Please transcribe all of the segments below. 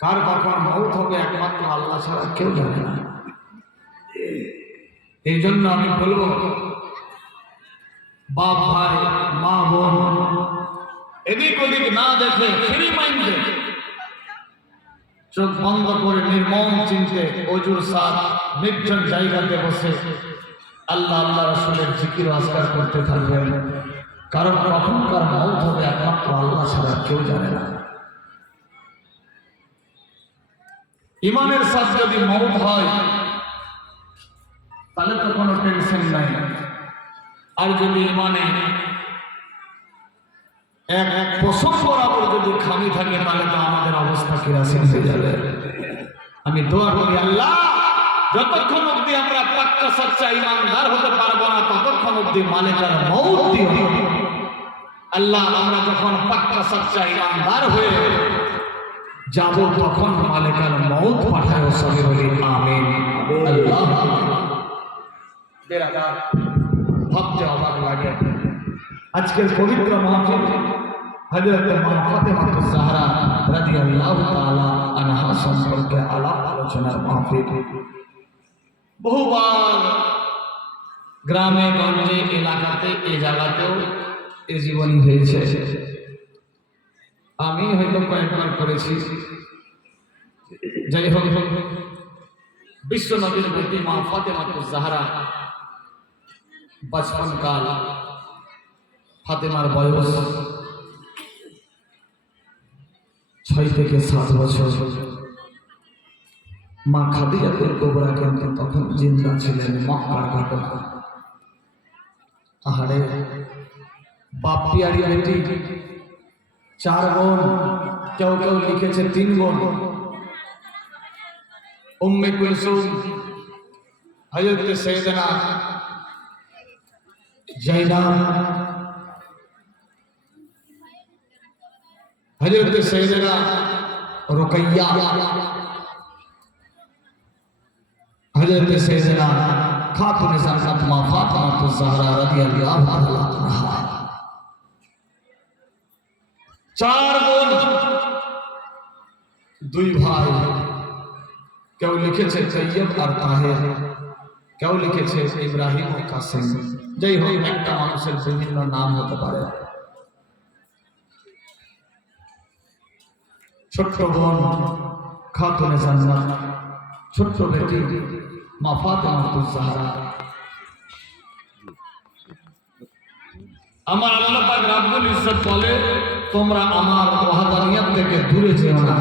কার কখন মৌত হবে একমাত্র আল্লাহ ছাড়া কেউ জানে না। এই জন্য আমি বলবো, বাপ ভাই মা বোন এদিক ওদিক না দেখে ফ্রি মাইন্ডে চোখ বন্ধ করে নির্মম চিন্তে অজুর সাথ নির্জন জায়গাতে বসে আল্লাহ আল্লাহ রাসূলের জিকির আজকার করতে থাকবেন। কারণ কখনকার মৌত হবে একমাত্র আল্লাহ ছাড়া কেউ জানে না। ইমানের সাথে যদি মৌত হয় তাহলে তো কোনো টেনশন নাই। আর যদি ইমানে এক পশম বরাবর যদি খামি থাকে তাহলে তো আমাদের অবস্থা কিরাসিন হয়ে যাবে। আমি দোয়া করি, আল্লাহ যতক্ষণ অব্দি আমরা পাক্কা সচ্চা ইমানদার হতে পারবো না ততক্ষণ অব্দি মালিকার মৌত দিও। আল্লাহ আমরা যখন পাক্কা সচ্চা ইমানদার হয়ে যাব তখন মালিকার মৌত পাঠায়। সবে বলি আমিন। আল্লাহ ভাবতে অবাক লাগে, আজকের পবিত্র মাহফিল হযরত মা ফাতেমা জাহরা রাদিয়াল্লাহু তাআলা আনহা সম্পর্কে আলাপ আলোচনার মাহফিল। বহুবার গ্রামে গঞ্জে এলাকাতে এই জায়গাতেও এই জীবনী হয়েছে। আমি হয়তো কয়েকবার করেছি। যাই হোক, বিশ্ব নবীর প্রতি মা ফাতেমা জাহরা बचपन काल, फातेमार बयस 6 থেকে 7 বছর। মা খাদিজাতুল কুবরা কিন্তু তখন জিন্দা ছিলেন। মক্কার ঘটনা। আহারে বাপ পিয়ারি বেটি 4 বোন, কেউ কেউ লিখেছে 3 বোন। উম্মে কুলসুম, হযরত সাইয়েদনা जैनब, हजरत सैयदना रुकैया, हजरत सैयदना खातून ज़हरा मा फातिमा ज़हरा रज़ियल्लाहु ताआला अन्हा। 4 বোন 2 ভাই। কেউ লিখেছে তৈয়ব আর তাহের, কেউ লিখেছে ইব্রাহিম ও কাসিম। যাই হোক, একটা মানুষের বিভিন্ন নাম হতে পারে। ছোট্ট বোন খাতুনে জান্নাত, ছোট্ট বেটি মা ফাতেমা জাহরা। আমার আল্লাহ পাক রব্বুল ইজ্জত বলে, তোমরা আমার ওয়াহদানিয়ত থেকে দূরে যেও না,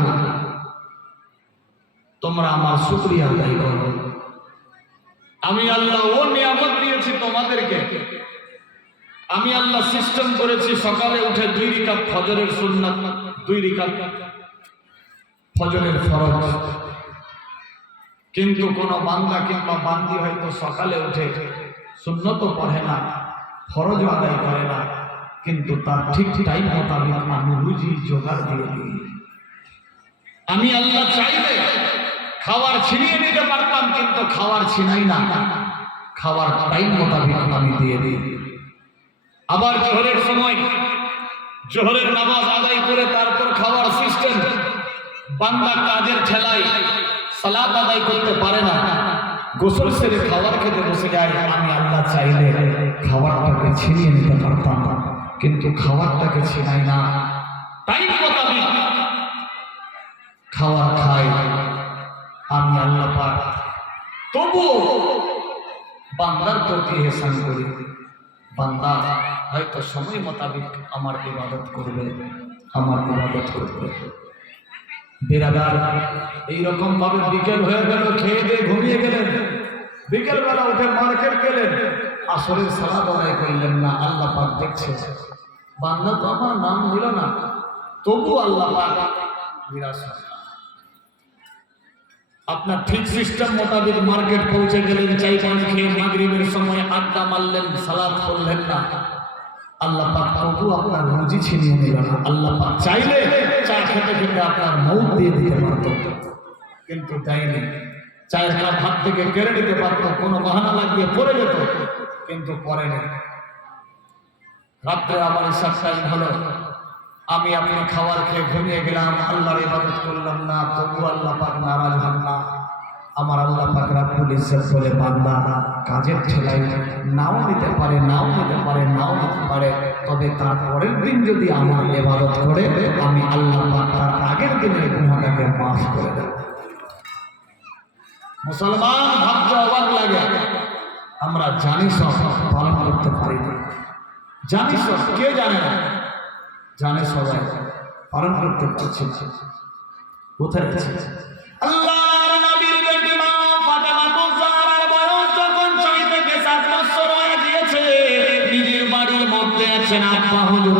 তোমরা আমার শুকরিয়া আদায় করো। আমি আল্লাহ ও নিয়ামত দিয়েছি তোমাদেরকে। আমি আল্লাহ সিস্টেম করেছি সকালে উঠে 2 রাকাত ফজরের সুন্নাত, 2 রাকাত ফজরের ফরজ। কিন্তু কোন বান্দা কিংবা বান্দি হয়তো সকালে উঠে সুন্নতও পড়ে না, ফরজও আদায় করে না, কিন্তু তার ঠিক টাইম মোতাবেক আমি রুজি জোগাড় দিয়ে দিই। আমি আল্লাহ চাইলে খাবার ছিনিয়ে নিতে পারতাম, কিন্তু খাবার ছিনাই না, খাবার টাইম মোতাবেক আমি দিয়ে দিই। আবার জোহরের সময় জোহরের নামাজ আদায় করে তারপর খাবার সিস্টেম। বান্দা কাজের ঠেলায় সালাত আদায় করতে পারে না, গোসল সেরে খাবার খেতে বসে যায়। আমি আল্লাহ চাইলে খাবারটাকে ছিনিয়ে নিতে পারতাম, কিন্তু খাবারটাকে ছিনাই না, টাইম মোতাবেক খাবার খাই। আমি আল্লাহ পাক তবু বান্দার প্রতি ইহসান করি। বান্দা হয়তো সময় মোতাবেক আমার ইবাদত করবে, আমার ইবাদত করবে। বিরাদার এইরকম ভাবে বিকেল হয়ে গেল, খেয়ে দিয়ে ঘুমিয়ে গেলেন, বিকেল বেলা উঠে মার্কেট গেলেন, আসরের সালাত আদায় করলেন না। আল্লাহ পাক দেখছে বান্দা তো আমার নাম নিল না, তবু আল্লাহ পাক নিরাশ। আপনার ঠিক সিস্টেম মোতাবেক মার্কেট পৌঁছে গেলেন, চাই পান খেয়ে মাগরিবের সময় আড্ডা মারলেন, সালাত পড়লেন না, আল্লাহ পাক তবু আপনার রুজি ছিনিয়ে নিল না। আল্লাহ পাক চাইলে চা খেতে খেতে আপনার মৌত দিয়ে দিতে পারত, কিন্তু দেয়নি। চায়ের কাপ হাত থেকে কেড়ে নিতে পারত, কোনো বাহানা লাগিয়ে পড়ে যেত, কিন্তু পড়েনি। রাত্রে আবার ইশার টাইম হলো, আমি আপনি খাবার খেয়ে ঘুমিয়ে গেলাম, আল্লাহর ইবাদত করলাম না, তবু আল্লাহ পাক নারাজ হন না। আমার আল্লাহ পাক রব্বুল ইজ্জত বলে বান্দা কাজের ঠেলায় নাও নিতে পারে, নাও নিতে পারে, নাও নিতে পারে, তবে তার পরের দিন যদি আমার ইবাদত করে আমি আল্লাহ পাক তার আগের দিনের গুনাহটাকে মাফ করে দেব। মুসলমান ভাবতে অবাক লাগে, আমরা জানি সব পালন করতে পারি না, জানি সব, কে জানে না? জানে সবাই, পালন করতে পারছে না। কোথায় আছে? আল্লাহর নবীর বেটি মা ফাতেমা তুজারার বয়স যখন 6 থেকে 7 বছর হয়ে গিয়েছে, নিজের বাড়ির মধ্যে আছেন আব্বা হুজুর